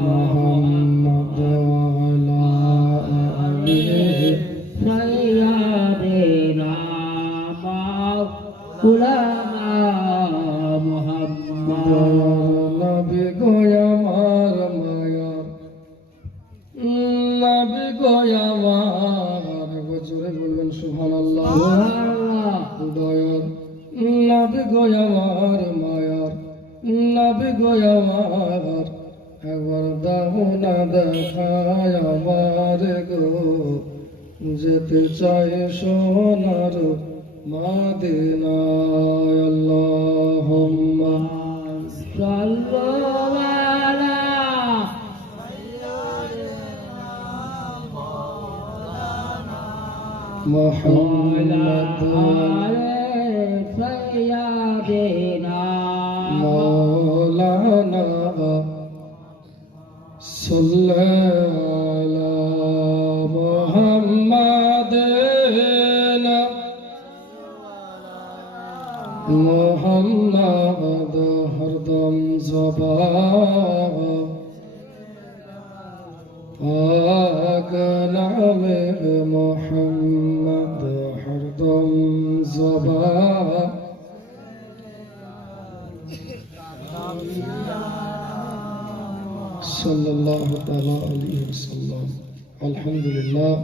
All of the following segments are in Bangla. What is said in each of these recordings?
محمد وعلى آله سيدنا مولانا محمد نبي গোয়া আমার মায়া নবী গোয়া আমার জোরে বলবেন সুবহানাল্লাহ দয়ার নবী গোয়া আমার মায়ার নবী গোয়া আমার একবার দাও না দেখায় আমার গো যেতে চাই সোনার মদিনায় আল্লাহুম্মা সাল্লাল্লাহু আলা মুহাম্মদ সাইয়্যিদিনা মাওলানা সাল্লাল্লাহু মুহাম্মাদিনা মুহাম্মদ হরদম জবান পাক নামে মুহাম্মদ হরদম জবান সাল্লাল্লাহু তাআলা আলাইহি ওয়াসাল্লাম। আলহামদুলিল্লাহ,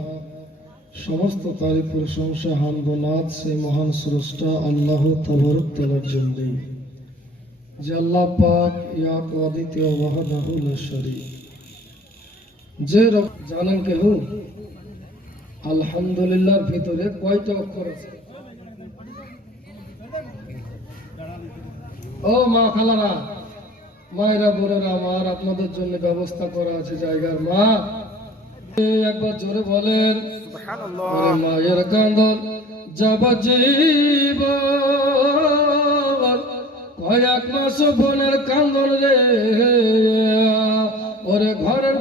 সমস্ত তারিফ প্রশংসা হামদ ও নাত সেই মহান স্রষ্টা আল্লাহ তাবারক তাআলার জন্যই, যে আল্লাহ পাক এক অদ্বিতীয় ওয়াহদাহু লা শারীক। যে জানেন কেহ আলহামদুলিল্লাহর ভিতরে কয়টা অক্ষর আছে? ও মা খালারা, মায়েরা বোনেরা আমার, আপনাদের জন্য ব্যবস্থা করা আছে জায়গার। মা একবার জোরে বলেন মায়ের কান্দন যাবজ্জীব, কয়েক মাস বোনের কান্দন রে, ওরে ঘরের